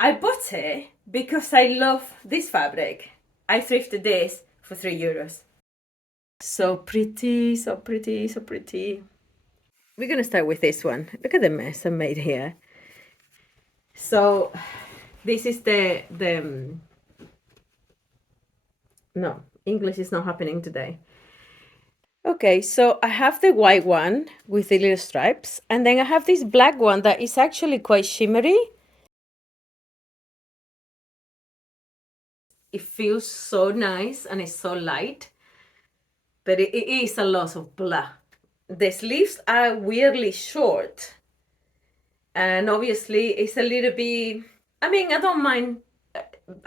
I bought it because I love this fabric. I thrifted this for €3. So pretty, so pretty, so pretty. We're gonna start with this one. Look at the mess I made here. So this is no, English is not happening today. Okay, so I have the white one with the little stripes, and then I have this black one that is actually quite shimmery. It feels so nice and it's so light, but it is a lot of blah. The sleeves are weirdly short, and obviously it's a little bit, I mean, I don't mind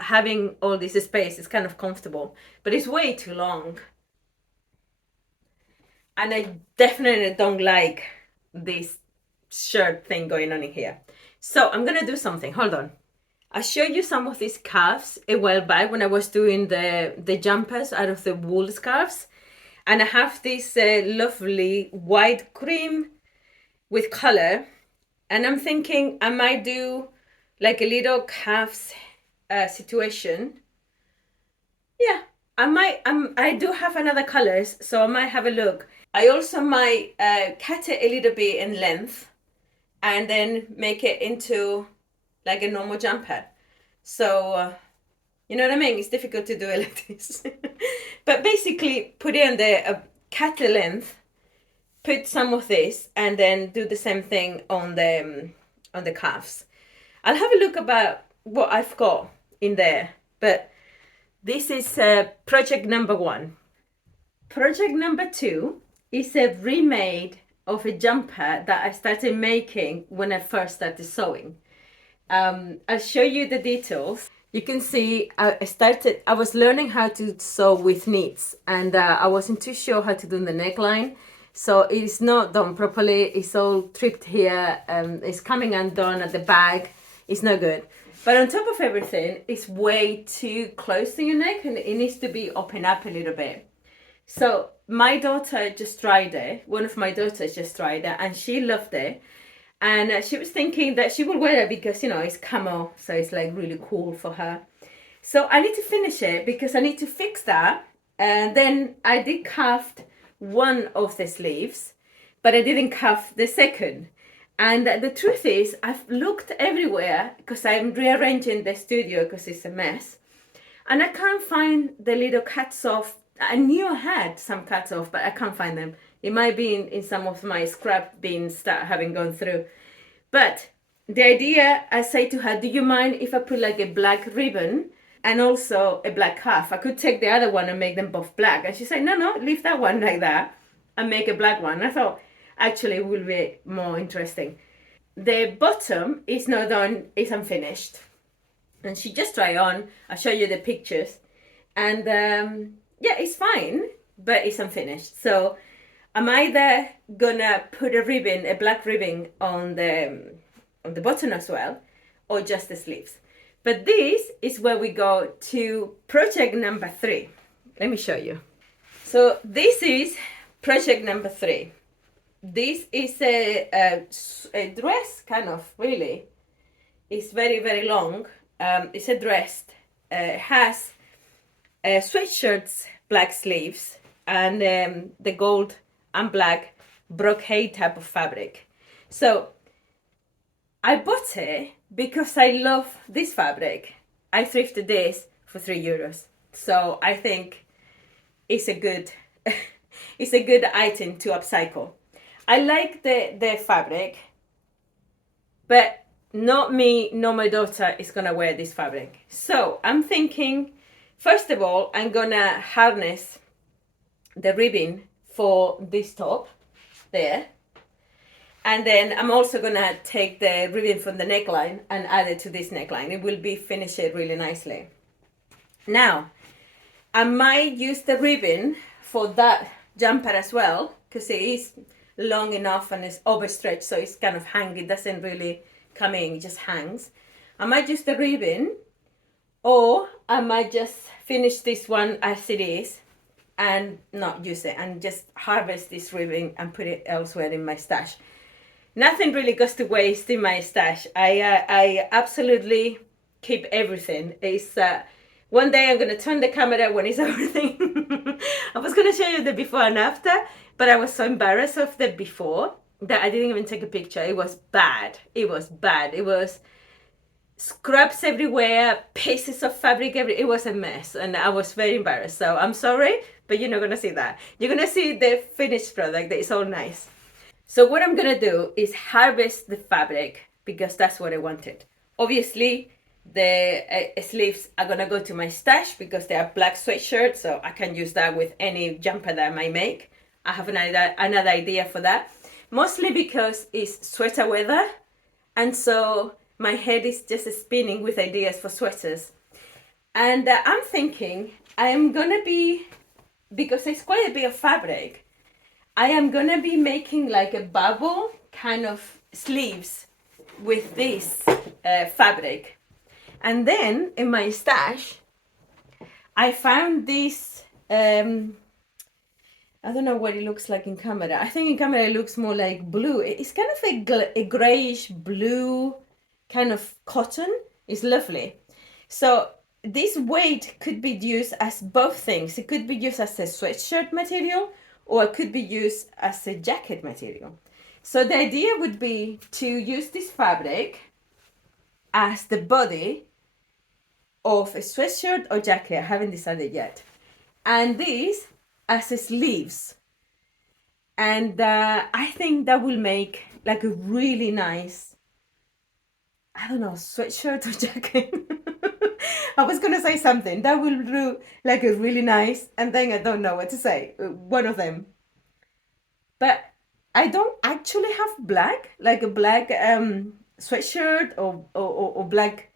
having all this space, it's kind of comfortable, but it's way too long. And I definitely don't like this shirt thing going on in here. So I'm gonna do something, hold on. I showed you some of these scarves a while back when I was doing the jumpers out of the wool scarves. And I have this lovely white cream with color. And I'm thinking I might do like a little calves situation. Yeah, I do have another colors, so I might have a look. I also might cut it a little bit in length and then make it into like a normal jumper. So, you know what I mean? It's difficult to do it like this. But basically, put it on the cut the length, put some of this, and then do the same thing on the calves. I'll have a look about what I've got in there. But this is project number 1. Project number 2 is a remade of a jumper that I started making when I first started sewing. I'll show you the details. You can see I was learning how to sew with knits, and I wasn't too sure how to do the neckline. So it's not done properly. It's all tripped here. It's coming undone at the back. It's no good. But on top of everything, it's way too close to your neck and it needs to be opened up a little bit. So my daughter just tried it. One of my daughters just tried it and she loved it. And she was thinking that she will wear it because, you know, it's camo. So it's like really cool for her. So I need to finish it because I need to fix that. And then I did cuff one of the sleeves, but I didn't cuff the second. And the truth is, I've looked everywhere because I'm rearranging the studio because it's a mess. And I can't find the little cuts off. I knew I had some cuts off, but I can't find them. It might be in some of my scrap bins that haven't gone through. But the idea, I say to her, do you mind if I put like a black ribbon and also a black cuff? I could take the other one and make them both black. And she said, no, leave that one like that and make a black one. I thought, actually it will be more interesting. The bottom is not done, it's unfinished. And she just tried on. I'll show you the pictures. And yeah, it's fine, but it's unfinished. So I'm either gonna put a black ribbon on the bottom as well, or just the sleeves. But this is where we go to project number 3. Let me show you. So this is project number 3. This is a dress, kind of, really. It's very, very long. It's a dress. It has sweatshirts, black sleeves, and the gold and black brocade type of fabric. So I bought it because I love this fabric. I thrifted this for €3. So I think it's a good it's a good item to upcycle. I like the fabric, but not me, nor my daughter is gonna wear this fabric. So I'm thinking, first of all, I'm gonna harness the ribbon for this top there. And then I'm also gonna take the ribbon from the neckline and add it to this neckline. It will be finished really nicely. Now, I might use the ribbon for that jumper as well, because it is long enough and it's overstretched, so it's kind of hanging. It doesn't really come in, it just hangs. I might use the ribbon, or I might just finish this one as it is and not use it and just harvest this ribbon and put it elsewhere in my stash. Nothing really goes to waste in my stash. I absolutely keep everything. It's one day I'm gonna turn the camera when it's everything. I was gonna show you the before and after, but I was so embarrassed of the before that I didn't even take a picture. It was bad. It was bad. It was scraps everywhere, pieces of fabric it was a mess, and I was very embarrassed. So I'm sorry, but you're not gonna see that. You're gonna see the finished product that is all nice. So what I'm gonna do is harvest the fabric because that's what I wanted. Obviously, the sleeves are gonna go to my stash because they are black sweatshirts, so I can use that with any jumper that I might make. I have another idea for that, mostly because it's sweater weather, and so my head is just spinning with ideas for sweaters. And I'm thinking I'm gonna be, because it's quite a bit of fabric, I am gonna be making like a bubble kind of sleeves with this fabric. And then in my stash, I found this, I don't know what it looks like in camera. I think in camera it looks more like blue. It's kind of a grayish blue kind of cotton. It's lovely. So this weight could be used as both things. It could be used as a sweatshirt material, or it could be used as a jacket material. So the idea would be to use this fabric as the body of a sweatshirt or jacket. I haven't decided yet. And this as a sleeves. And I think that will make like a really nice, I don't know, sweatshirt or jacket. I was gonna say something that will do like a really nice, and then I don't know what to say. One of them. But I don't actually have black, like a black sweatshirt or black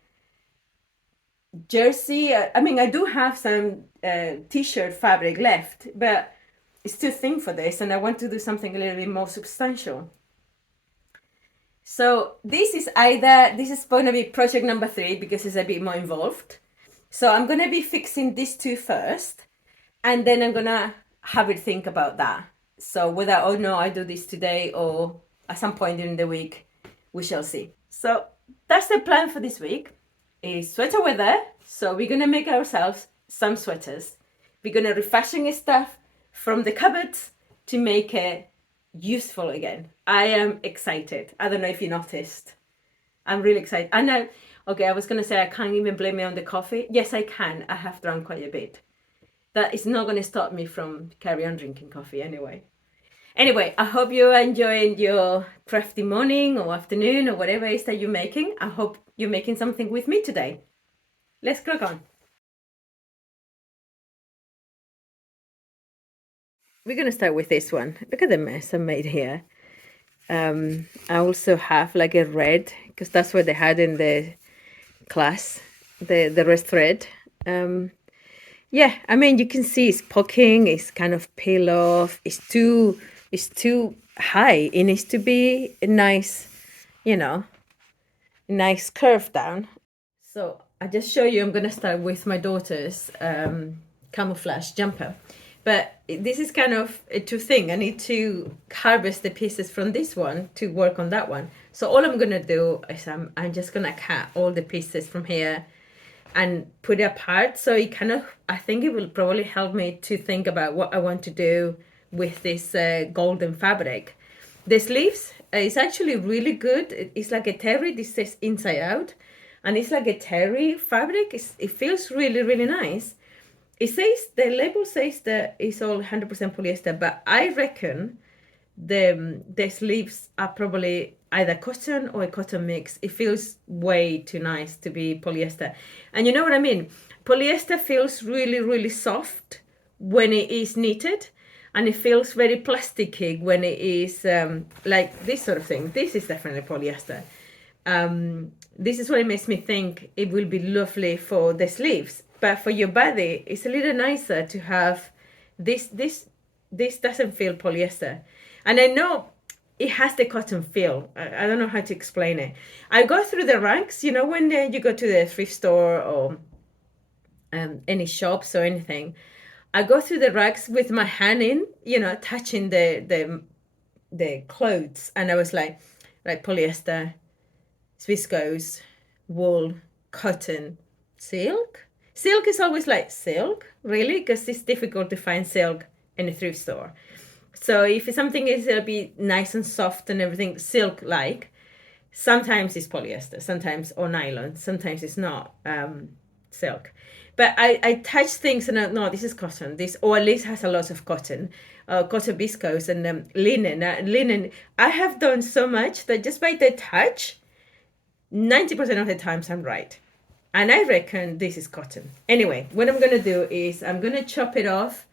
jersey. I mean, I do have some t-shirt fabric left, but it's too thin for this, and I want to do something a little bit more substantial. So this is going to be project number 3 because it's a bit more involved. So I'm going to be fixing these two first, and then I'm going to have it think about that. So whether, oh no, I do this today or at some point during the week, we shall see. So that's the plan for this week. Is sweater weather. So we're going to make ourselves some sweaters. We're going to refashion stuff from the cupboards to make it useful again. I am excited. I don't know if you noticed. I'm really excited. I know. Okay, I was going to say I can't even blame it on the coffee. Yes, I can. I have drunk quite a bit. That is not going to stop me from carry on drinking coffee anyway. Anyway, I hope you're enjoying your crafty morning or afternoon or whatever it is that you're making. I hope you're making something with me today. Let's crack on. We're going to start with this one. Look at the mess I made here. I also have like a red, because that's what they had in the class, the red thread. Yeah, I mean, you can see it's poking, it's kind of peel off, it's too high. It needs to be a nice, nice curve down. So I just show you, I'm going to start with my daughter's camouflage jumper. But this is kind of a two thing. I need to harvest the pieces from this one to work on that one. So all I'm going to do is I'm just going to cut all the pieces from here and put it apart. So it kind of, I think it will probably help me to think about what I want to do with this golden fabric. The sleeves is actually really good. It's like a terry. This says inside out. And it's like a terry fabric. It feels really, really nice. It says, the label says that it's all 100% polyester, but I reckon the sleeves are probably either cotton or a cotton mix. It feels way too nice to be polyester. And you know what I mean? Polyester feels really, really soft when it is knitted, and it feels very plasticky when it is like this sort of thing. This is definitely polyester. This is what it makes me think it will be lovely for the sleeves. But for your body, it's a little nicer to have this doesn't feel polyester. And I know it has the cotton feel. I don't know how to explain it. I go through the ranks, when you go to the thrift store or any shops or anything. I go through the racks with my hand in, touching the clothes. And I was like polyester, viscose, wool, cotton, silk. Silk is always like silk, really, because it's difficult to find silk in a thrift store. So if something is a bit nice and soft and everything silk-like, sometimes it's polyester, sometimes or nylon, sometimes it's not silk. But I touch things and no, this is cotton. This, or at least has a lot of cotton, cotton viscose and linen. Linen. I have done so much that just by the touch, 90% of the times I'm right. And I reckon this is cotton. Anyway, what I'm gonna do is I'm gonna chop it off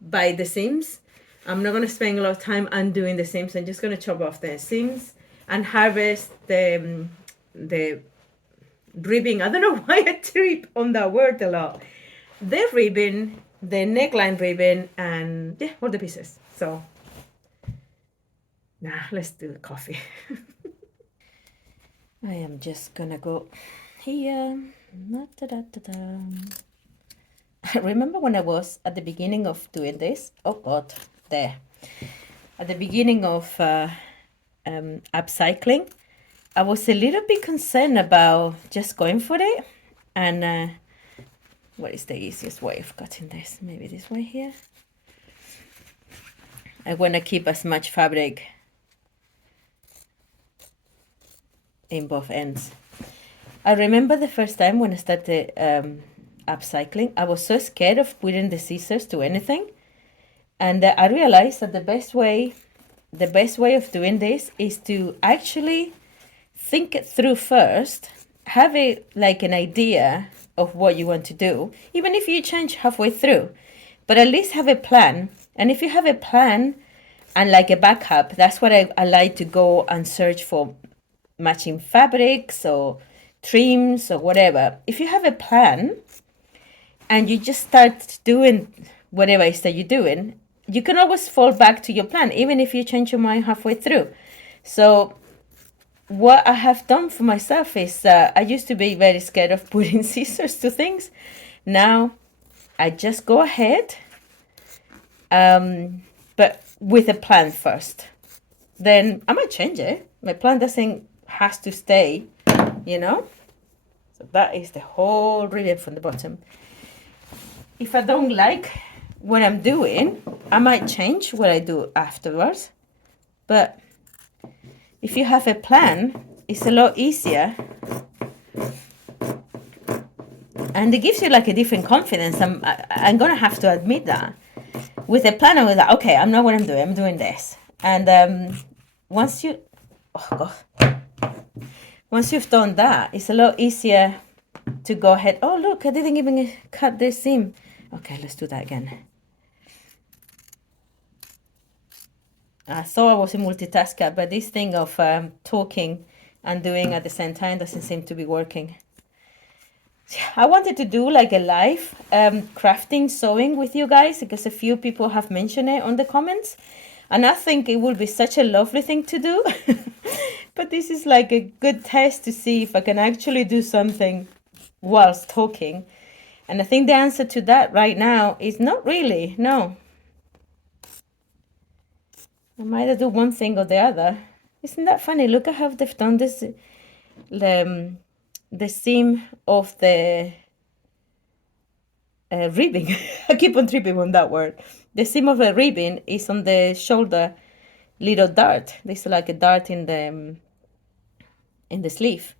by the seams. I'm not gonna spend a lot of time undoing the seams. I'm just gonna chop off the seams and harvest the ribbing. I don't know why I trip on that word a lot. The ribbon, the neckline ribbon, and yeah, all the pieces. So now let's do the coffee. I am just gonna go here. I remember when I was at the beginning of doing this. Oh God, there. At the beginning of upcycling, I was a little bit concerned about just going for it. And what is the easiest way of cutting this? Maybe this way here. I want to keep as much fabric in both ends. I remember the first time when I started upcycling, I was so scared of putting the scissors to anything. And I realized that the best way of doing this is to actually think it through first, have it like an idea of what you want to do, even if you change halfway through, but at least have a plan. And if you have a plan and like a backup, that's what I like to go and search for matching fabrics or trims or whatever. If you have a plan and you just start doing whatever it is that you're doing, you can always fall back to your plan, even if you change your mind halfway through. So what I have done for myself is I used to be very scared of putting scissors to things. Now I just go ahead, but with a plan first. Then I might change it. My plan has to stay, you know. So that is the whole ribbon from the bottom. If I don't like what I'm doing, I might change what I do afterwards. But if you have a plan, it's a lot easier. And it gives you like a different confidence. I'm going to have to admit that. With a plan, I was like, okay, I know what I'm doing. I'm doing this. And once you've done that, it's a lot easier to go ahead. Oh, look, I didn't even cut this seam. Okay, let's do that again. I thought I was a multitasker, but this thing of talking and doing at the same time doesn't seem to be working. I wanted to do like a live crafting sewing with you guys because a few people have mentioned it on the comments. And I think it will be such a lovely thing to do. But this is like a good test to see if I can actually do something whilst talking. And I think the answer to that right now is not really, no. I might do one thing or the other. Isn't that funny? Look at how they've done this. The seam of the ribbing. I keep on tripping on that word. The seam of the ribbon is on the shoulder little dart. There's like a dart in the sleeve.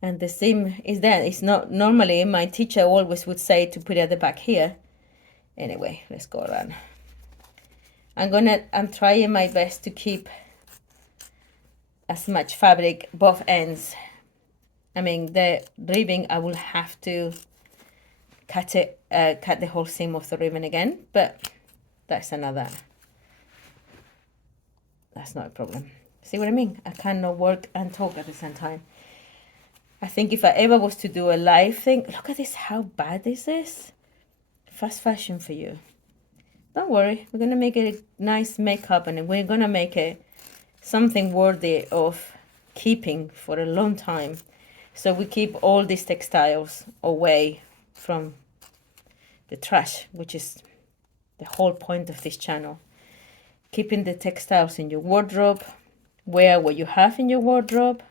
And the seam is there. It's not normally, my teacher always would say to put it at the back here. Anyway, let's go around. I'm trying my best to keep as much fabric both ends. I mean, the ribbon, I will have to cut the whole seam of the ribbon again, but that's not a problem. See what I mean? I cannot work and talk at the same time. I think if I ever was to do a live thing, look at this, how bad this is. Fast fashion for you. Don't worry, we're gonna make it a nice makeup and we're gonna make it something worthy of keeping for a long time. So we keep all these textiles away from the trash, which is the whole point of this channel. Keeping the textiles in your wardrobe, wear what you have in your wardrobe,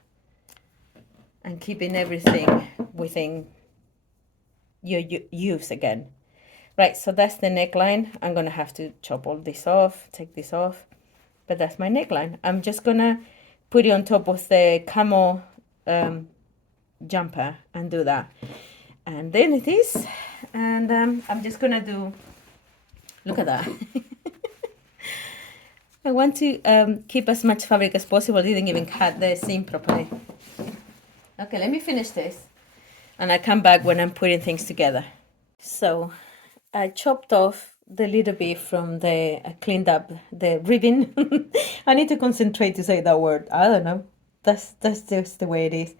and keeping everything within your use again. Right, so that's the neckline. I'm gonna have to chop all this off, take this off, but that's my neckline. I'm just gonna put it on top of the camo jumper and do that. And then it is, and I'm just gonna do, look at that. I want to keep as much fabric as possible. I didn't even cut the seam properly. Okay, let me finish this, and I come back when I'm putting things together. So I chopped off the little bit from the, I cleaned up the ribbon. I need to concentrate to say that word. I don't know. That's just the way it is.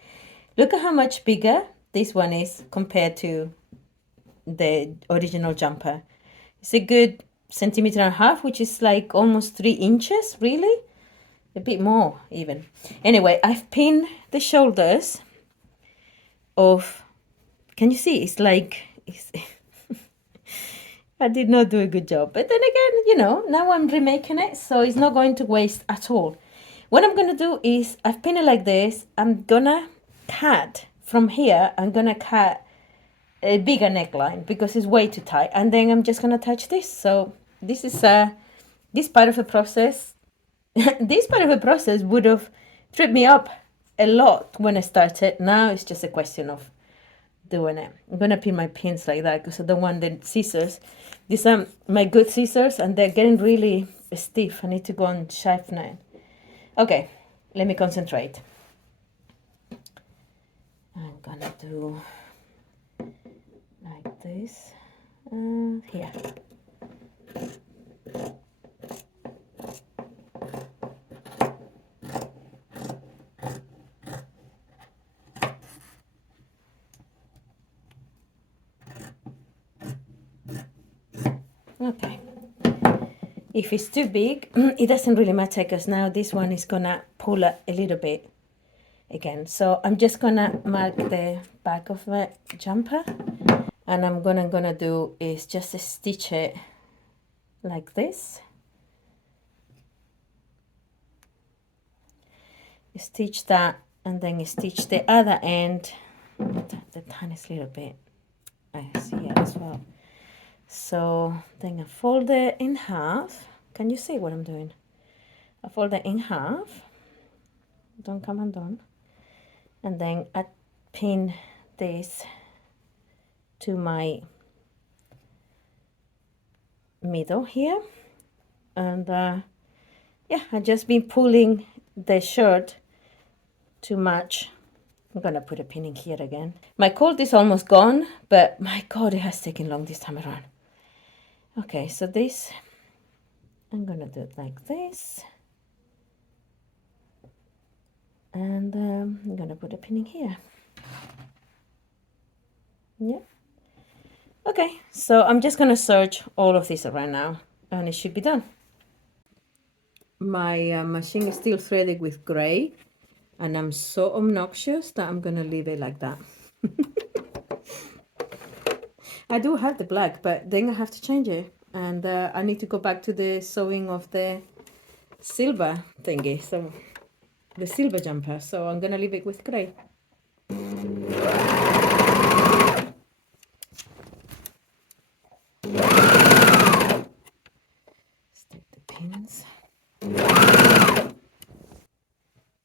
Look at how much bigger this one is compared to the original jumper. It's a good 1.5 cm, which is like almost 3 inches, really? A bit more even. Anyway, I've pinned the shoulders of, can you see? It's like, I did not do a good job. But then again, you know, now I'm remaking it, so it's not going to waste at all. What I'm going to do is, I've pinned it like this. I'm going to cut from here. I'm going to cut a bigger neckline because it's way too tight. And then I'm just going to attach this. So this is this part of the process. This part of the process would have tripped me up a lot when I started. Now it's just a question of doing it. I'm gonna pin my pins like that because I don't want the scissors. These are my good scissors and they're getting really stiff. I need to go and sharpen it. Okay, let me concentrate. I'm gonna do like this here. Okay, if it's too big, it doesn't really matter because now this one is gonna pull a little bit again. So I'm just gonna mark the back of the jumper, and I'm gonna do is just stitch it like this. Stitch that, and then stitch the other end, the tiniest little bit. I see it as well. So then I fold it in half. Can you see what I'm doing? I fold it in half. Don't come undone. And then I pin this to my middle here. And yeah, I've just been pulling the shirt to match. I'm gonna put a pin in here again. My cold is almost gone, but my God, it has taken long this time around. Okay, so this, I'm gonna do it like this. And I'm gonna put a pin in here. Yeah. Okay, so I'm just gonna serge all of this right now and it should be done. My machine is still threaded with gray and I'm so obnoxious that I'm gonna leave it like that. I do have the black, but then I have to change it. And I need to go back to the sewing of the silver thingy, so the silver jumper. So I'm gonna leave it with gray. Stick the pins.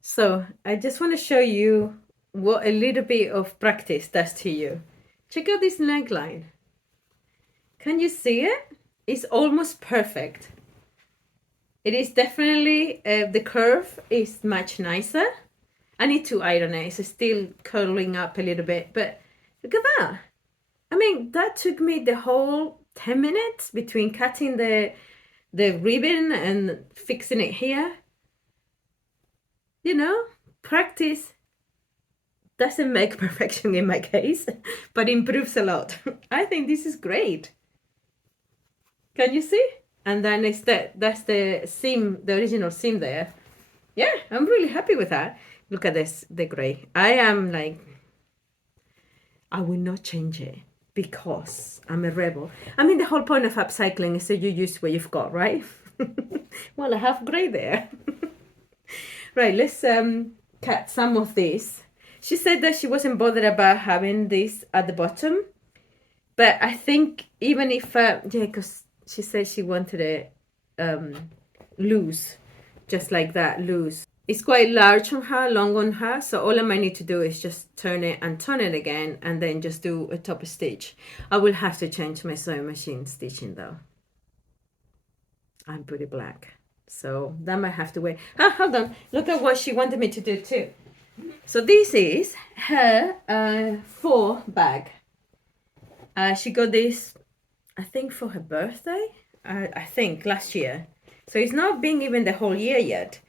So I just want to show you what a little bit of practice does to you. Check out this neckline. Can you see it? It's almost perfect. It is definitely, the curve is much nicer. I need to iron it. It's still curling up a little bit, but look at that. I mean, that took me the whole 10 minutes between cutting the ribbon and fixing it here. You know, practice doesn't make perfection in my case, but improves a lot. I think this is great. Can you see? And then that's the seam, the original seam there. Yeah, I'm really happy with that. Look at this, the gray. I am like, I will not change it because I'm a rebel. I mean, the whole point of upcycling is that you use what you've got, right? Well, I have gray there. Right, let's cut some of this. She said that she wasn't bothered about having this at the bottom, but I think even if yeah, because she said she wanted it loose, just like that, loose. It's quite large on her, long on her, so all I might need to do is just turn it and turn it again, and then just do a top stitch. I will have to change my sewing machine stitching though. I'm pretty black, so that might have to wait. Ah, hold on, look at what she wanted me to do too. So this is her fall bag. She got this, I think, for her birthday. I think last year. So it's not been even the whole year yet.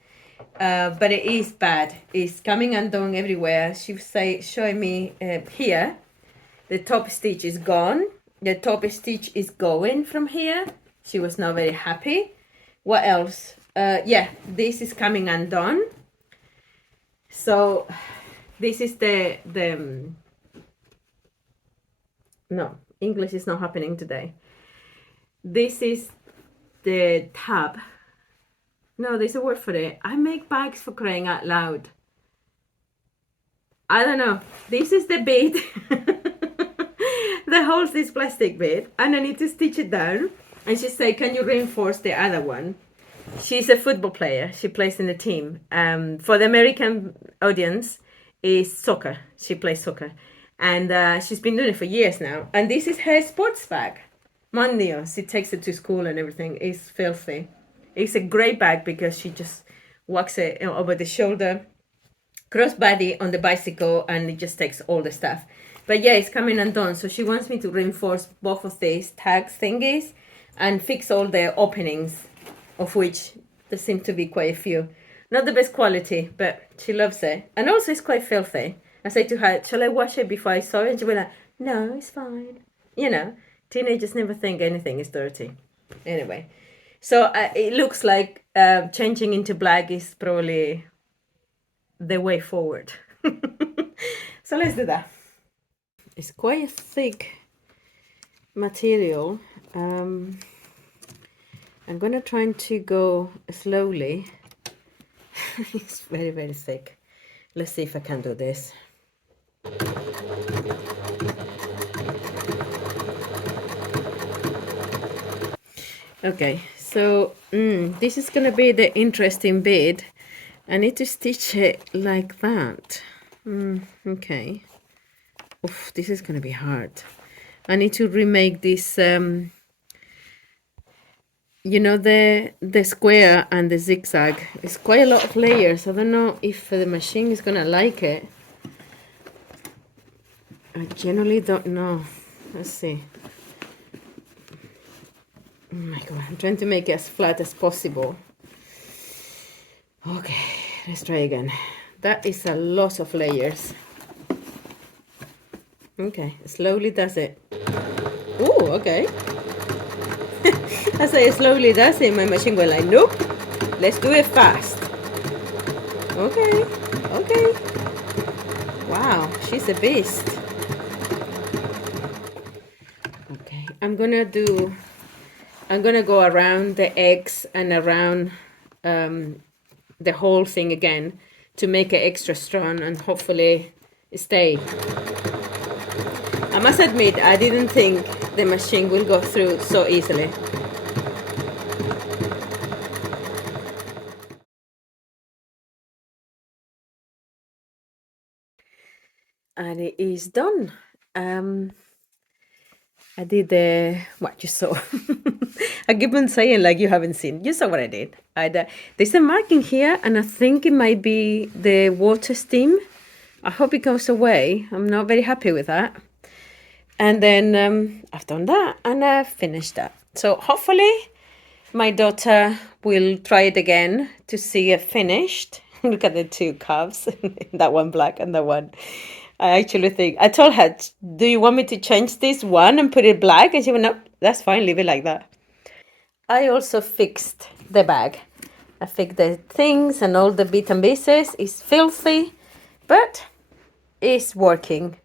But it is bad. It's coming undone everywhere. She was showing me here. The top stitch is gone. The top stitch is going from here. She was not very happy. What else? Yeah, this is coming undone. So this is the no, English is not happening today. This is the tab. No, there's a word for it. I make bags for crying out loud. I don't know. This is the bead that holds this plastic bead, and I need to stitch it down. And she said, can you reinforce the other one? She's a football player. She plays in the team. For the American audience, is soccer. She plays soccer. And she's been doing it for years now. And this is her sports bag. Mon Dios, she takes it to school and everything. It's filthy. It's a great bag because she just walks it over the shoulder, crossbody on the bicycle, and it just takes all the stuff. But yeah, it's coming undone. So she wants me to reinforce both of these tag thingies and fix all the openings, of which there seem to be quite a few. Not the best quality, but she loves it. And also it's quite filthy. I say to her, shall I wash it before I sew it? And she'll be like, no, it's fine. You know, teenagers never think anything is dirty. Anyway, so it looks like changing into black is probably the way forward. So let's do that. It's quite a thick material. I'm gonna try to go slowly. It's very, very thick. Let's see if I can do this. Okay, so this is gonna be the interesting bit. I need to stitch it like that. Okay. Oof, this is gonna be hard. I need to remake this, you know, the square and the zigzag. It's quite a lot of layers. I don't know if the machine is gonna like it. I generally don't know. Let's see. Oh my god, I'm trying to make it as flat as possible. Okay, let's try again. That is a lot of layers. Okay, slowly does it. Oh, okay. As I slowly does it, my machine will like, nope, let's do it fast. Okay, okay. Wow, she's a beast. Okay, I'm gonna go around the eggs and around the whole thing again to make it extra strong and hopefully stay. I must admit, I didn't think the machine will go through so easily. And it is done. I did what you saw. I keep on saying like you haven't seen. You saw what I did. There's a marking here, and I think it might be the water steam. I hope it goes away. I'm not very happy with that. And then I've done that, and I've finished that. So hopefully my daughter will try it again to see it finished. Look at the two calves, that one black and that one. I actually think, I told her, do you want me to change this one and put it black? And she went, no, that's fine, leave it like that. I also fixed the bag. I fixed the things and all the bits and pieces. It's filthy, but it's working.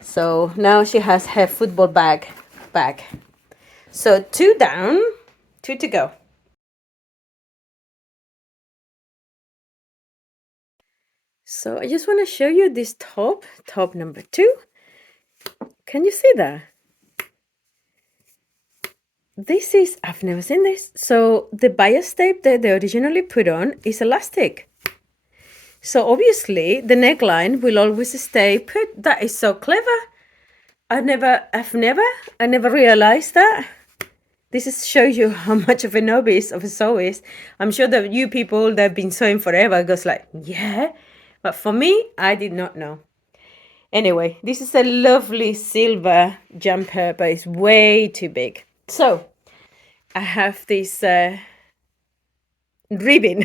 So now she has her football bag back. So 2 down, 2 to go. So I just want to show you this top number 2. Can you see that? This is, I've never seen this. So the bias tape that they originally put on is elastic. So obviously the neckline will always stay put. That is so clever. I never realized that. This is shows you how much of a novice of a sew is. I'm sure that you people that have been sewing forever goes like, yeah. But for me, I did not know. Anyway, this is a lovely silver jumper, but it's way too big. So I have this ribbon.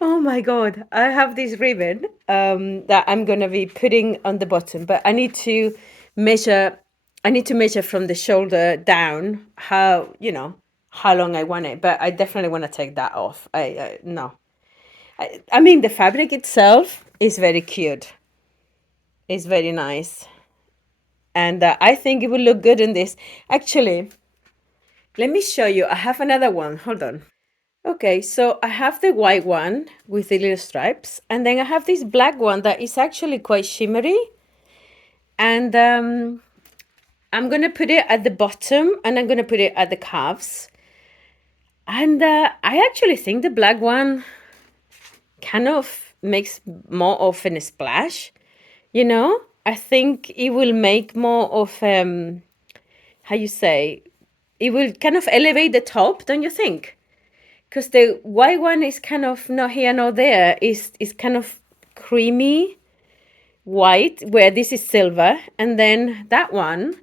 Oh my god, I have this ribbon that I'm gonna be putting on the bottom, but I need to measure from the shoulder down how long I want it, but I definitely want to take that off. I mean the fabric itself is very cute. It's very nice, and I think it will look good in this. Actually, let me show you. I have another one. Hold on. Okay, so I have the white one with the little stripes, and then I have this black one that is actually quite shimmery. And I'm going to put it at the bottom, and I'm going to put it at the calves. And I actually think the black one kind of makes more of a splash, I think it will make more of, how you say, it will kind of elevate the top, don't you think? Because the white one is kind of not here, not there. Is kind of creamy white, where this is silver. And then that one,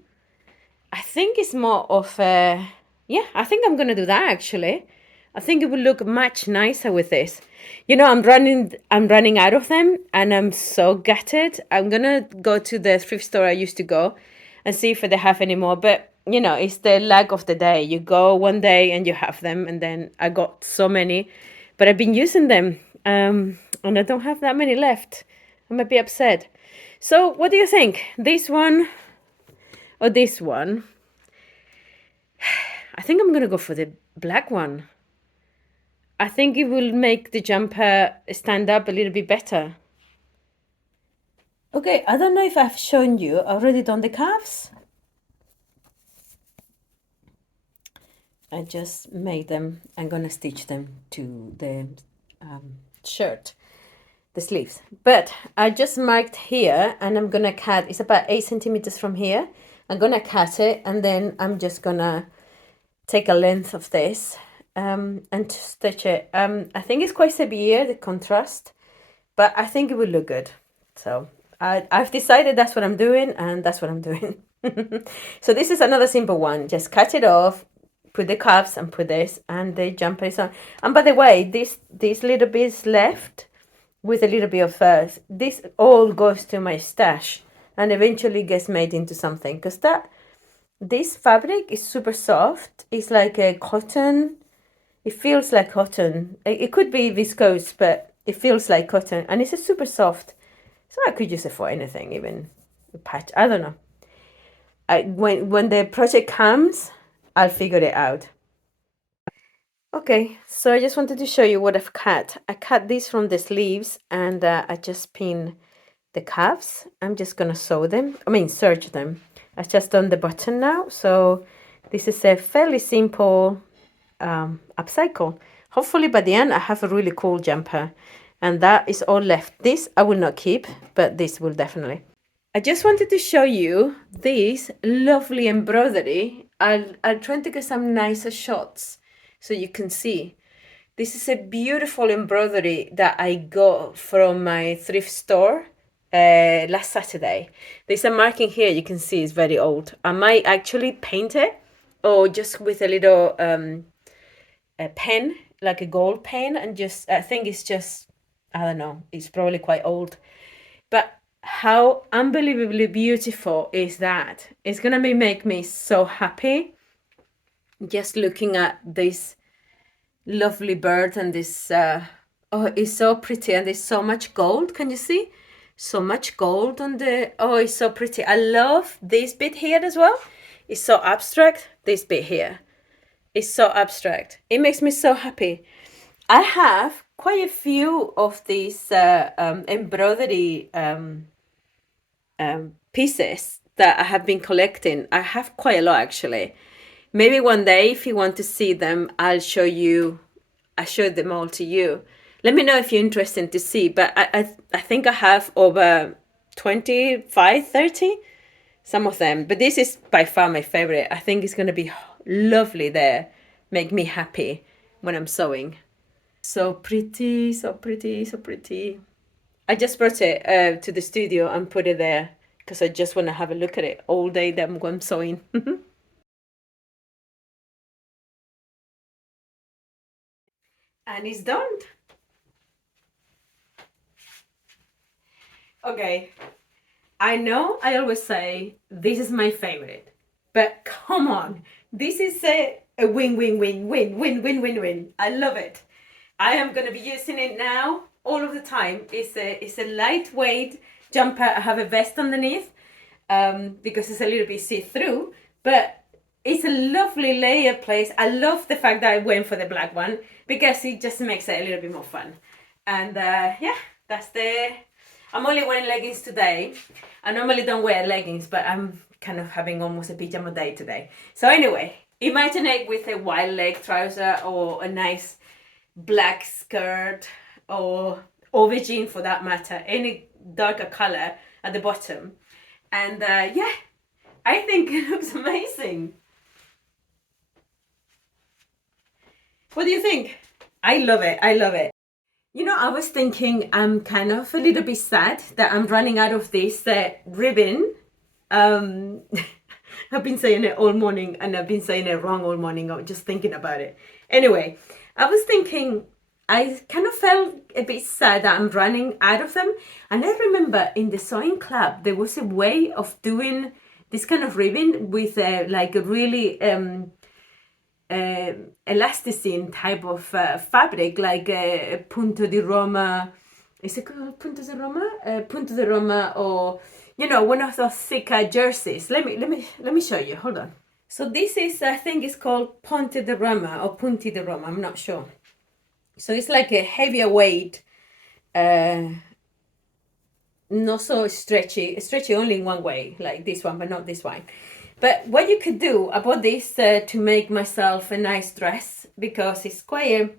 I think is more of a, yeah, I think I'm going to do that actually. I think it will look much nicer with this. I'm running out of them, and I'm so gutted. I'm going to go to the thrift store I used to go and see if they have any more. But it's the lag of the day. You go one day and you have them, and then I got so many, but I've been using them, and I don't have that many left. I'm a bit upset. So what do you think? This one or this one? I think I'm gonna go for the black one. I think it will make the jumper stand up a little bit better. Okay, I don't know if I've shown you. I've already done the calves. I just made them. I'm gonna stitch them to the shirt, the sleeves. But I just marked here, and I'm gonna cut. It's about 8 centimeters from here. I'm gonna cut it, and then I'm just gonna take a length of this and stitch it. I think it's quite severe, the contrast, but I think it will look good. So I've decided that's what I'm doing, and that's what I'm doing. So this is another simple one. Just cut it off, put the cuffs, and put this, and the jumper is on. And by the way, this little bit left with a little bit of fur, this all goes to my stash and eventually gets made into something, because this fabric is super soft. It's like a cotton. It feels like cotton. It could be viscose, but it feels like cotton, and it's a super soft. So I could use it for anything, even a patch. I don't know. When the project comes, I'll figure it out. Okay, so I just wanted to show you what I've cut. I cut this from the sleeves, and I just pinned the calves. I'm just gonna serge them. I've just done the button now, so this is a fairly simple upcycle. Hopefully by the end I have a really cool jumper, and that is all left. This I will not keep, but this will definitely. I just wanted to show you this lovely embroidery. I'll try to get some nicer shots so you can see. This is a beautiful embroidery that I got from my thrift store last Saturday. There's a marking here, you can see it's very old. I might actually paint it, or just with a little a pen, like a gold pen, and just, I think it's just, I don't know, it's probably quite old. But how unbelievably beautiful is that? It's gonna make me so happy just looking at this lovely bird, and this oh, it's so pretty, and there's so much gold. Can you see? So much gold on the, oh, it's so pretty. I love this bit here as well. It's so abstract. This bit here is so abstract. It makes me so happy. I have quite a few of these embroidery pieces that I have been collecting. I have quite a lot actually. Maybe one day, if you want to see them, I'll show them all to you. Let me know if you're interested to see. But I think I have over 25, 30, some of them. But this is by far my favorite. I think it's going to be lovely there. Make me happy when I'm sewing. So pretty, so pretty, so pretty. I just brought it to the studio and put it there because I just want to have a look at it all day that I'm sewing. And it's done. Okay, I know I always say this is my favorite, but come on, this is a win, win, win, win, win, win, win, win. I love it. I am going to be using it now all of the time. It's a lightweight jumper. I have a vest underneath because it's a little bit see-through, but it's a lovely layer place. I love the fact that I went for the black one because it just makes it a little bit more fun. And yeah, that's the... I'm only wearing leggings today. I normally don't wear leggings, but I'm kind of having almost a pajama day today. So anyway, imagine it with a wide leg trouser or a nice black skirt or aubergine for that matter, any darker color at the bottom. And yeah, I think it looks amazing. What do you think? I love it. I love it. You know, I was thinking I'm kind of a little bit sad that I'm running out of this ribbon. I've been saying it all morning and I've been saying it wrong all morning. I was just thinking about it. Anyway, I was thinking I kind of felt a bit sad that I'm running out of them. And I remember in the sewing club, there was a way of doing this kind of ribbon with like a really elasticine type of fabric, like a punto di Roma. Is it called punto di Roma? Punto di Roma, or you know, one of those thicker jerseys. Let me show you. Hold on. So this is, I think it's called Ponte di Roma or Punti di Roma. I'm not sure. So it's like a heavier weight, not so stretchy only in one way, like this one, but not this one. But what you could do, I bought this to make myself a nice dress because it's quite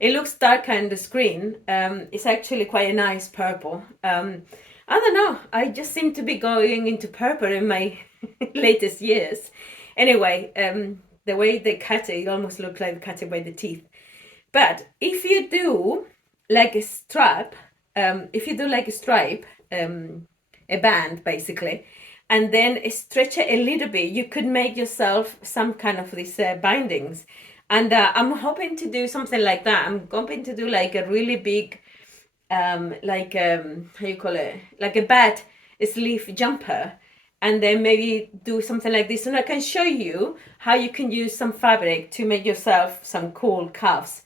it looks darker on the screen. It's actually quite a nice purple. I don't know, I just seem to be going into purple in my latest years. Anyway, the way they cut it almost looks like cut it by the teeth. But if you do like a strap, if you do like a stripe, a band basically, and then stretch it a little bit, you could make yourself some kind of these bindings. And I'm hoping to do something like that. I'm hoping to do like a really big, like, how you call it? Like a bat sleeve jumper. And then maybe do something like this. And I can show you how you can use some fabric to make yourself some cool cuffs.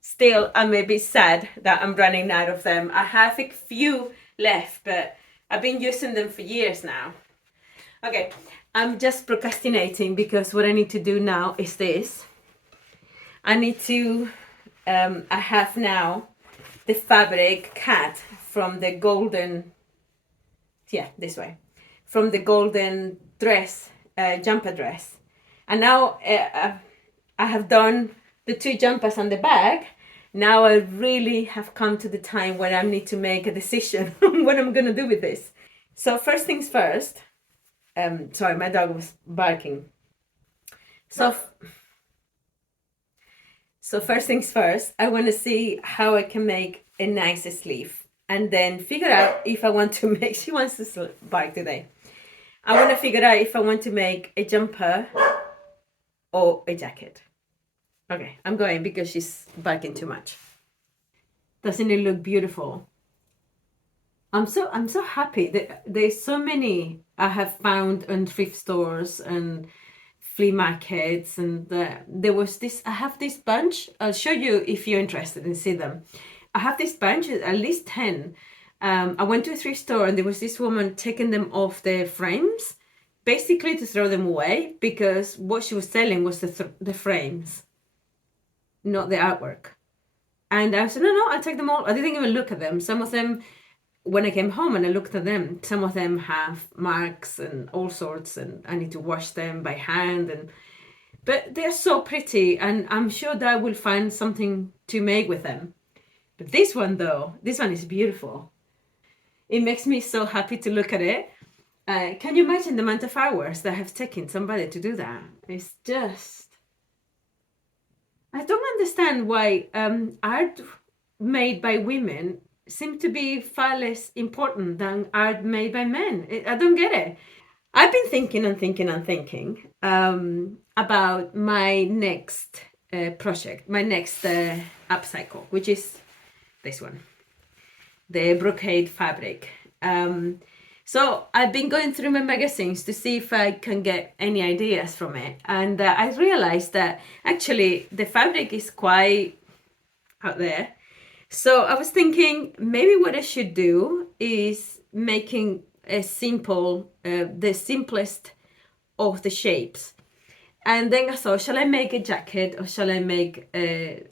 Still, I'm a bit sad that I'm running out of them. I have a few left, but I've been using them for years now. Okay, I'm just procrastinating because what I need to do now is this. I need to, I have now the fabric cut from the golden, yeah, this way, from the golden dress, jumper dress. And now I have done the two jumpers on the back. Now I really have come to the time where I need to make a decision on what I'm gonna do with this. So first things first, sorry, my dog was barking. So first things first, I want to see how I can make a nice sleeve and then figure out if I want to make, she wants to bark today. I want to figure out if I want to make a jumper or a jacket. Okay, I'm going because she's barking too much. Doesn't it look beautiful? I'm so happy that there's so many I have found on thrift stores and flea markets, and there was this, I have this bunch. I'll show you if you're interested in see them. I have this bunch, at least 10. I went to a thrift store and there was this woman taking them off their frames, basically to throw them away because what she was selling was the frames, not the artwork. And I said, no, I'll take them all. I didn't even look at them. Some of them, when I came home and I looked at them, some of them have marks and all sorts, and I need to wash them by hand. But they're so pretty, and I'm sure that I will find something to make with them. But this one, though, this one is beautiful. It makes me so happy to look at it. Can you imagine the amount of hours that have taken somebody to do that? It's just, I don't understand why art made by women seem to be far less important than art made by men. I don't get it. I've been thinking and thinking and thinking about my next project, my next upcycle, which is this one, the brocade fabric. So I've been going through my magazines to see if I can get any ideas from it. And I realized that actually the fabric is quite out there. So I was thinking maybe what I should do is making a simple, the simplest of the shapes. And then I thought, shall I make a jacket or shall I make, I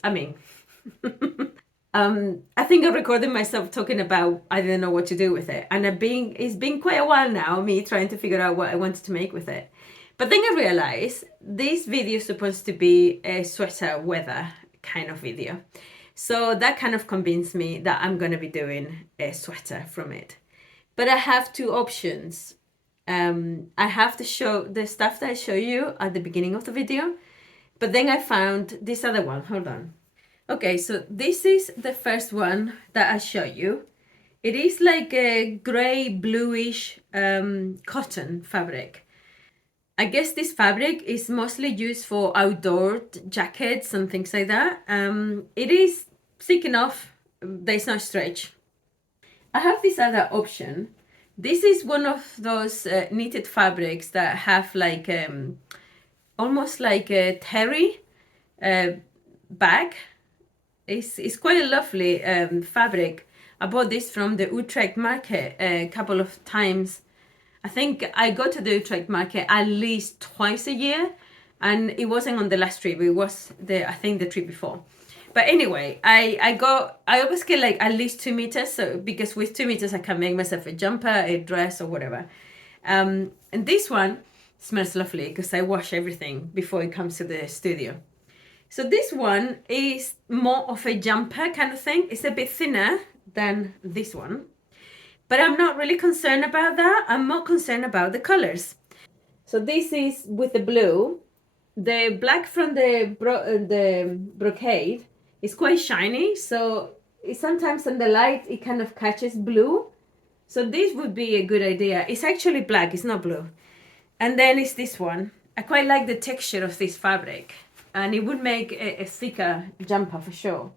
think I recorded myself talking about I didn't know what to do with it. And it's been quite a while now, me trying to figure out what I wanted to make with it. But then I realized this video is supposed to be a sweater weather kind of video. So that kind of convinced me that I'm going to be doing a sweater from it. But I have two options. I have to show the stuff that I show you at the beginning of the video. But then I found this other one. Hold on. Okay, so this is the first one that I show you. It is like a gray bluish cotton fabric. I guess this fabric is mostly used for outdoor jackets and things like that. It is thick enough, there's no stretch. I have this other option. This is one of those knitted fabrics that have like almost like a terry bag. It's quite a lovely fabric. I bought this from the Utrecht market a couple of times. I think I go to the Utrecht market at least twice a year, and it wasn't on the last trip. It was I think the trip before. But anyway, I always get like at least 2 meters, so because with 2 meters I can make myself a jumper, a dress, or whatever. And this one smells lovely because I wash everything before it comes to the studio. So this one is more of a jumper kind of thing. It's a bit thinner than this one. But I'm not really concerned about that. I'm more concerned about the colors. So this is with the blue. The black from the brocade is quite shiny. So sometimes in the light, it kind of catches blue. So this would be a good idea. It's actually black, it's not blue. And then it's this one. I quite like the texture of this fabric. And it would make a thicker jumper for sure.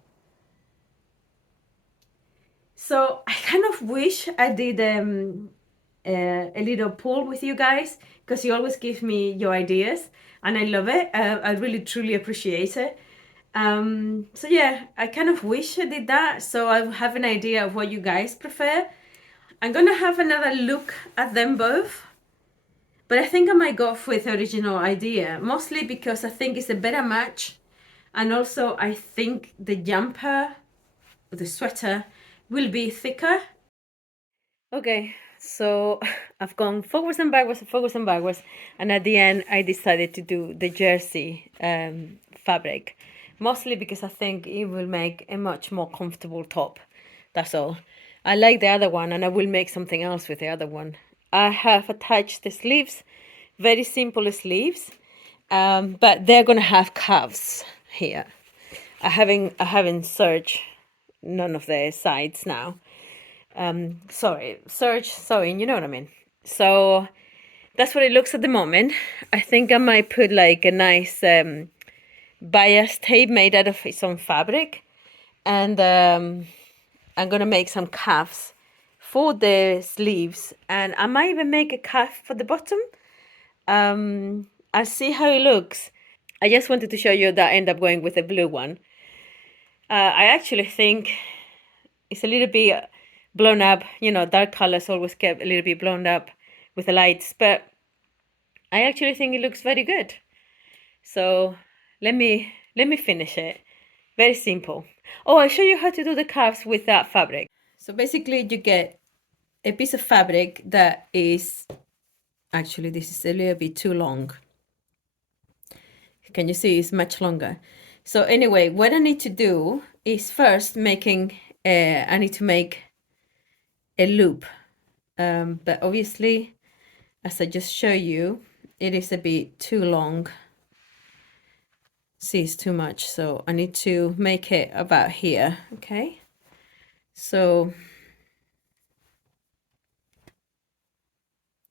So I kind of wish I did a little poll with you guys, because you always give me your ideas and I love it. I really truly appreciate it. So yeah, I kind of wish I did that, so I have an idea of what you guys prefer. I'm gonna have another look at them both, but I think I might go with the original idea, mostly because I think it's a better match, and also I think the jumper, the sweater, will be thicker. Okay, so I've gone forwards and backwards, and at the end I decided to do the jersey fabric, mostly because I think it will make a much more comfortable top. That's all. I like the other one, and I will make something else with the other one. I have attached the sleeves, very simple sleeves, but they're gonna have cuffs here. I haven't serged none of the sides now. Serge sewing, you know what I mean. So that's what it looks at the moment. I think I might put like a nice bias tape made out of some fabric, and I'm gonna make some cuffs for the sleeves, and I might even make a cuff for the bottom. I'll see how it looks. I just wanted to show you that I end up going with the blue one. I actually think it's a little bit blown up. You know, dark colors always get a little bit blown up with the lights, but I actually think it looks very good. So let me finish it Very simple. Oh, I'll show you how to do the cuffs with that fabric. So basically you get a piece of fabric that is, actually this is a little bit too long. Can you see it's much longer? So anyway, what I need to do is first I need to make a loop. But obviously, as I just show you, it is a bit too long. See, it's too much. So I need to make it about here, okay? So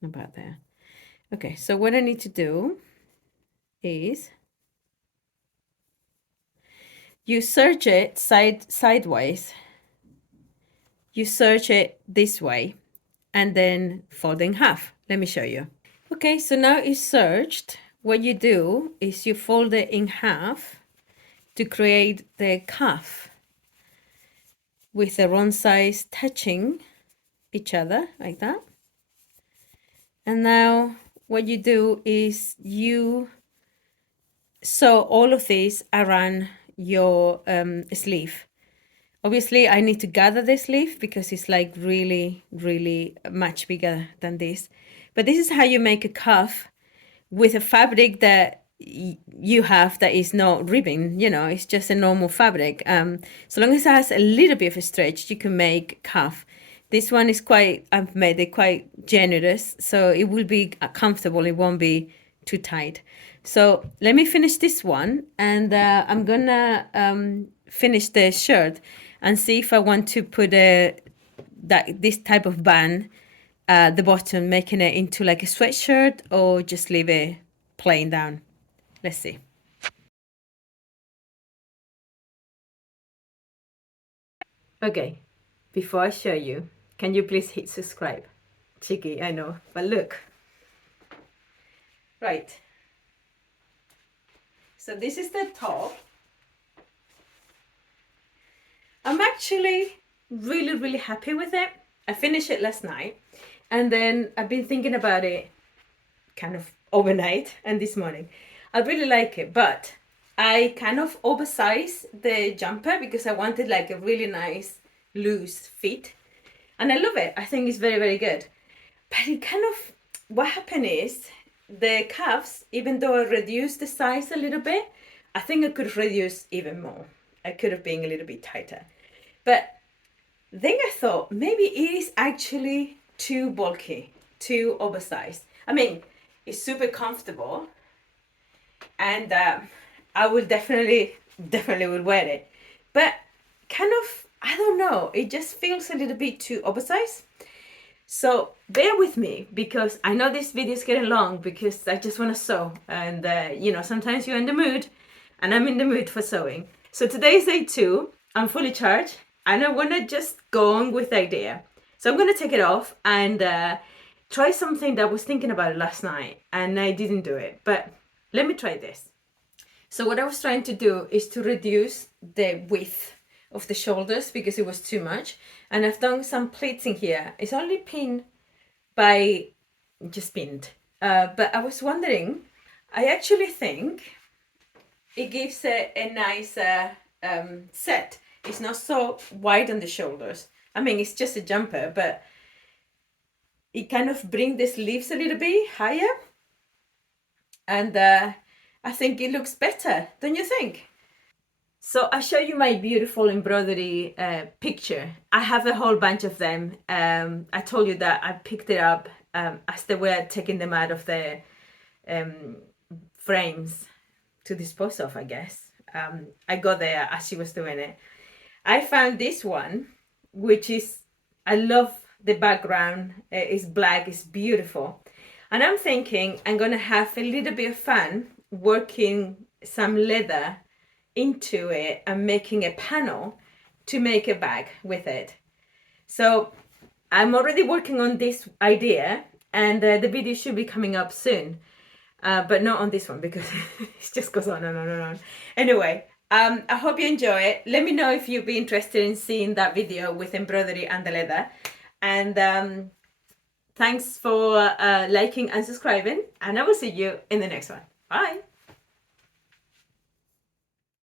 about there. Okay, so what I need to do is you serge it sideways. You serge it this way and then fold in half. Let me show you. Okay, so now it's serged. What you do is you fold it in half to create the cuff with the wrong size touching each other like that. And now what you do is you sew all of these around your sleeve. Obviously, I need to gather the sleeve because it's like really, really much bigger than this. But this is how you make a cuff with a fabric that you have that is not ribbing, you know, it's just a normal fabric. So long as it has a little bit of a stretch, you can make cuff. This one is I've made it quite generous, so it will be comfortable. It won't be too tight. So let me finish this one, and I'm gonna finish the shirt and see if I want to put this type of band at the bottom, making it into like a sweatshirt, or just leave it plain down. Let's see. Okay, before I show you, can you please hit subscribe? Cheeky, I know, but look. Right. So this is the top. I'm actually really, really happy with it. I finished it last night, and then I've been thinking about it kind of overnight and this morning. I really like it, but I kind of oversized the jumper because I wanted like a really nice loose fit, and I love it. I think it's very, very good. But it kind of, what happened is the cuffs, even though I reduced the size a little bit, I think I could reduce even more. I could have been a little bit tighter. But then I thought maybe it is actually too bulky, too oversized. I mean, it's super comfortable, and I will definitely will wear it. But kind of, I don't know, it just feels a little bit too oversized. So bear with me, because I know this video is getting long because I just want to sew, and you know, sometimes you're in the mood, and I'm in the mood for sewing. So today is day 2. I'm fully charged, and I want to just go on with the idea. So I'm going to take it off and try something that I was thinking about last night, and I didn't do it, but let me try this. So what I was trying to do is to reduce the width of the shoulders because it was too much, and I've done some pleats in here. It's only pinned by, just pinned, but I was wondering, I actually think it gives a nice set. It's not so wide on the shoulders. I mean, it's just a jumper, but it kind of brings the sleeves a little bit higher, and I think it looks better, don't you think? So I'll show you my beautiful embroidery picture. I have a whole bunch of them. I told you that I picked it up as they were taking them out of the frames to dispose of, I guess. I got there as she was doing it. I found this one, which is, I love the background. It's black, it's beautiful. And I'm thinking I'm gonna have a little bit of fun working some leather into it and making a panel to make a bag with it. So I'm already working on this idea, and the video should be coming up soon, but not on this one because it just goes on and on and on. Anyway, I hope you enjoy it. Let me know if you'd be interested in seeing that video with embroidery and the leather, and thanks for liking and subscribing, and I will see you in the next one. Bye.